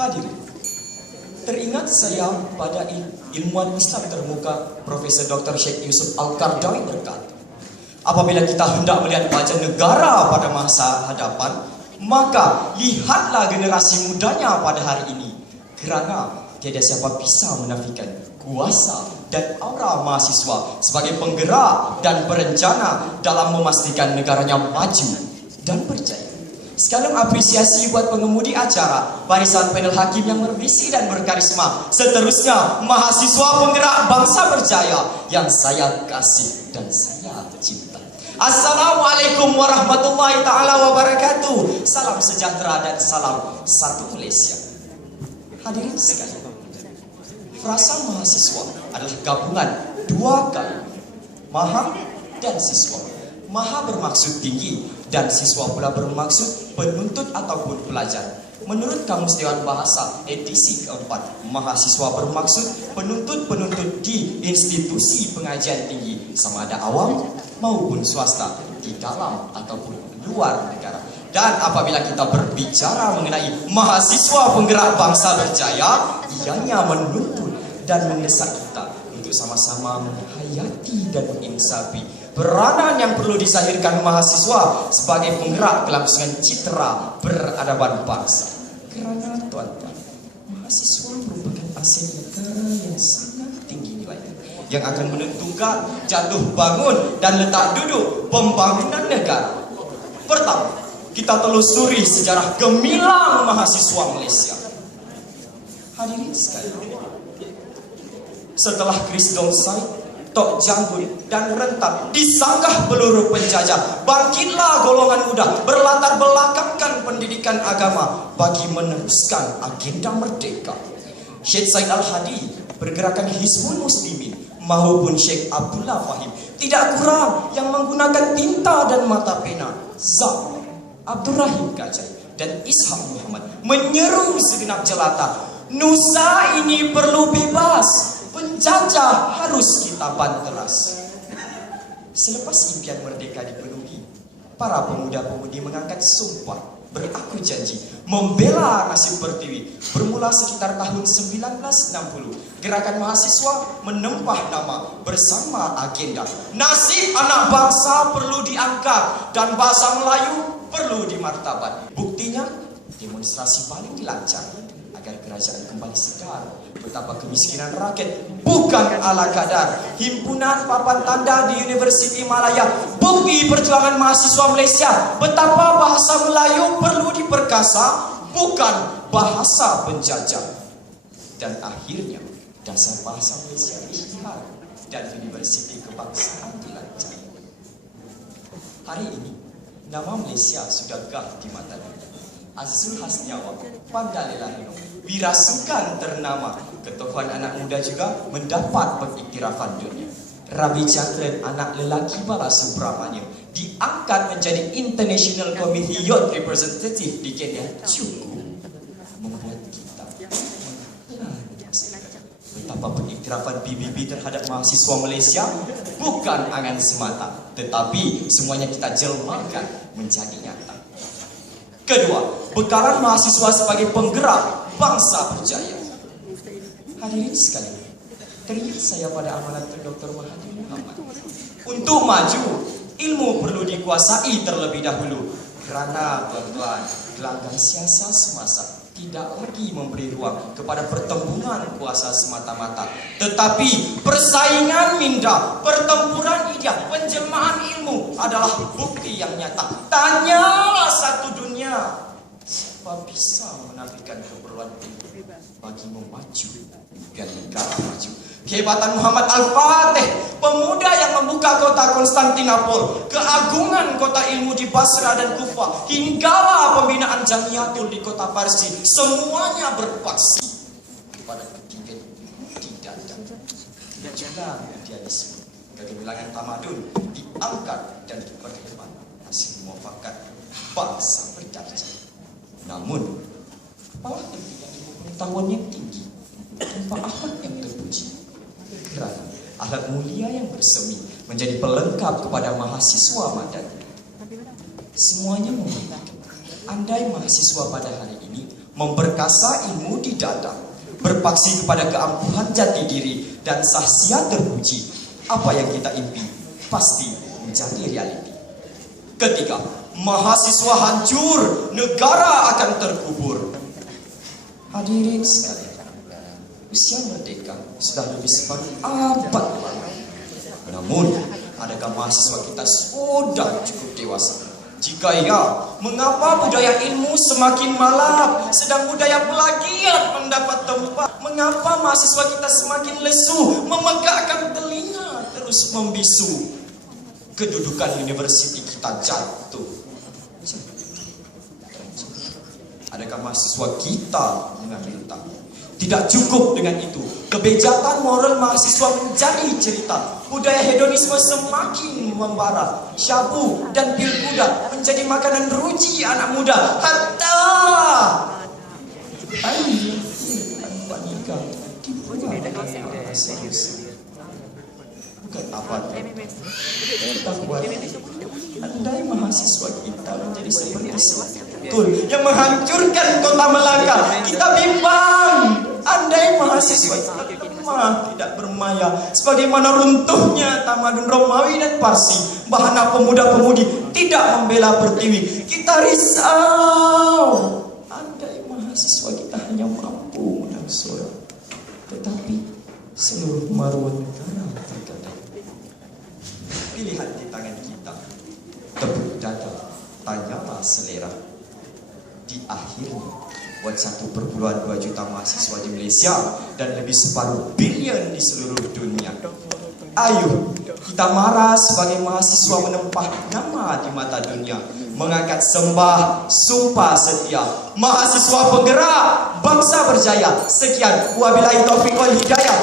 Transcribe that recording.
Hadirin, teringat saya pada ilmuwan Islam termuka Profesor Dr. Sheikh Yusuf Al-Qaradawi berkata, apabila kita hendak melihat wajah negara pada masa hadapan, maka lihatlah generasi mudanya pada hari ini, kerana tiada siapa bisa menafikan kuasa dan aura mahasiswa sebagai penggerak dan perencana dalam memastikan negaranya maju dan berjaya. Sekalian apresiasi buat pengemudi acara, barisan panel hakim yang berbisi dan berkarisma. Seterusnya, mahasiswa penggerak bangsa berjaya yang saya kasih dan saya cinta. Assalamualaikum warahmatullahi ta'ala wabarakatuh. Salam sejahtera dan salam satu Malaysia. Hadirin sekalian, frasa mahasiswa adalah gabungan dua kali, maha dan siswa. Maha bermaksud tinggi dan siswa pula bermaksud penuntut ataupun pelajar. Menurut Kamus Dewan Bahasa edisi keempat, mahasiswa bermaksud penuntut-penuntut di institusi pengajian tinggi, sama ada awam maupun swasta, di dalam ataupun luar negara. Dan apabila kita berbicara mengenai mahasiswa penggerak bangsa berjaya, ianya menuntut dan mendesak kita untuk sama-sama menghayati dan menginsafi peranan yang perlu disahirkan mahasiswa sebagai penggerak kelangsungan citra peradaban bangsa. Kerana tuan-tuan, mahasiswa merupakan aset negara yang sangat tinggi nilainya, yang akan menentukan jatuh bangun dan letak duduk pembangunan negara. Pertama, kita telusuri sejarah gemilang mahasiswa Malaysia. Hadirin sekalian, setelah Chris Dongsai, Tok Janggut dan Rentap disanggah peluru penjajah, bangkitlah golongan muda berlatar belakangkan pendidikan agama bagi meneruskan agenda merdeka. Syekh Said Al-Hadi, pergerakan Hizbul Muslimin, maupun Syekh Abdullah Fahim tidak kurang yang menggunakan tinta dan mata pena. Zak, Abdul Rahim Kajai dan Ishak Muhammad menyeru segenap jelata, nusa ini perlu bebas, penjajah harus kita banteras. Selepas impian merdeka dipenuhi, para pemuda-pemudi mengangkat sumpah beraku janji membela nasib pertiwi. Bermula sekitar tahun 1960, gerakan mahasiswa menempah nama bersama agenda nasib anak bangsa perlu diangkat dan bahasa Melayu perlu dimartabat. Buktinya, demonstrasi paling dilancar agar kerajaan kembali segar. Betapa kemiskinan rakyat bukan ala kadar. Himpunan papan tanda di Universiti Malaya, bukti perjuangan mahasiswa Malaysia. Betapa bahasa Melayu perlu diperkasa, bukan bahasa penjajah. Dan akhirnya dasar bahasa Malaysia diisytihar dan Universiti Kebangsaan dilancar. Hari ini nama Malaysia sudah gah di mata dunia. Azizul Hasnyawa, Pandalilahino, wirasukan ternama, ketuhan anak muda juga mendapat pengiktirafan dunia. Rabi Chandran, anak lelaki Balasubramaniam, diangkat menjadi International Committee Youth Representative di Kenya. Cukup membuat kita betapa pengiktirafan PBB terhadap mahasiswa Malaysia bukan angan semata, tetapi semuanya kita jelmakan menjadi nyata. Kedua, bekalan mahasiswa sebagai penggerak bangsa berjaya. Hadirin sekalian, teringat saya pada amanat Dr. Mahathir Muhammad. Untuk maju, ilmu perlu dikuasai terlebih dahulu. Kerana tuan-tuan, gelanggang siasat semasa tidak lagi memberi ruang kepada pertempuran kuasa semata-mata, tetapi persaingan minda, pertempuran ide, penjelmaan ilmu adalah bukti yang nyata. Tanyalah satu dunia, siapa bisa menafikan keperluan ilmu bagi memaju dan negara maju. Kehebatan Muhammad Al-Fatih, pemuda yang membuka kota Konstantinopel, keagungan kota ilmu di Basra dan Kufah, hinggalah pembinaan Jamiatul di kota Parsi, semuanya berpaksi kepada ketinggian tidak jalan idealisme, kegemilangan tamadun diangkat dan diperhebat hasil muafakat bangsa berdaya. Namun, apalah artinya ilmu pengetahuan yang tinggi tanpa akhlak yang terpuji? Kerana akhlak mulia yang bersemi menjadi pelengkap kepada mahasiswa madan. Semuanya membuktikan, andai mahasiswa pada hari ini memperkasa ilmu di dada, berpaksi kepada keampuhan jati diri dan sahsia terpuji. Apa yang kita impi pasti menjadi realiti. Ketiga, mahasiswa hancur, negara akan terkubur. Hadirin sekalian, usia merdeka sudah lebih separuh abad lalu. Namun, adakah mahasiswa kita sudah cukup dewasa? Jika ya, mengapa budaya ilmu semakin malap, sedang budaya plagiat mendapat tempat? Mengapa mahasiswa kita semakin lesu, memegakkan telinga, terus membisu? Kedudukan universiti kita jatuh. Adakah mahasiswa kita menderita? Tidak cukup dengan itu, kebejatan moral mahasiswa menjadi cerita. Budaya hedonisme semakin membara. Syabu dan pil kuda menjadi makanan ruji anak muda. Hatta air tanpa nikah dibuat serius. Bukan apa kita buat. Andai mahasiswa kita menjadi seperti betul yang menghancurkan kota Melaka, kita bimbang. Andai mahasiswa kita lemah, tidak bermaya, sebagaimana runtuhnya tamadun Romawi dan Parsi, bahana pemuda-pemudi tidak membela Pertiwi, kita risau. Andai mahasiswa kita hanya mampu menang suara, tetapi seluruh maruah negara tergadai. Pilihan di tangan kita, tepuk dada, tanyalah selera. Di akhirnya, buat 1,2 juta mahasiswa di Malaysia dan lebih separuh bilion di seluruh dunia. Ayo, kita marah sebagai mahasiswa menempah nama di mata dunia, mengangkat sembah, sumpah setia. Mahasiswa penggerak, bangsa berjaya. Sekian, wabillahi taufiq wal hidayah.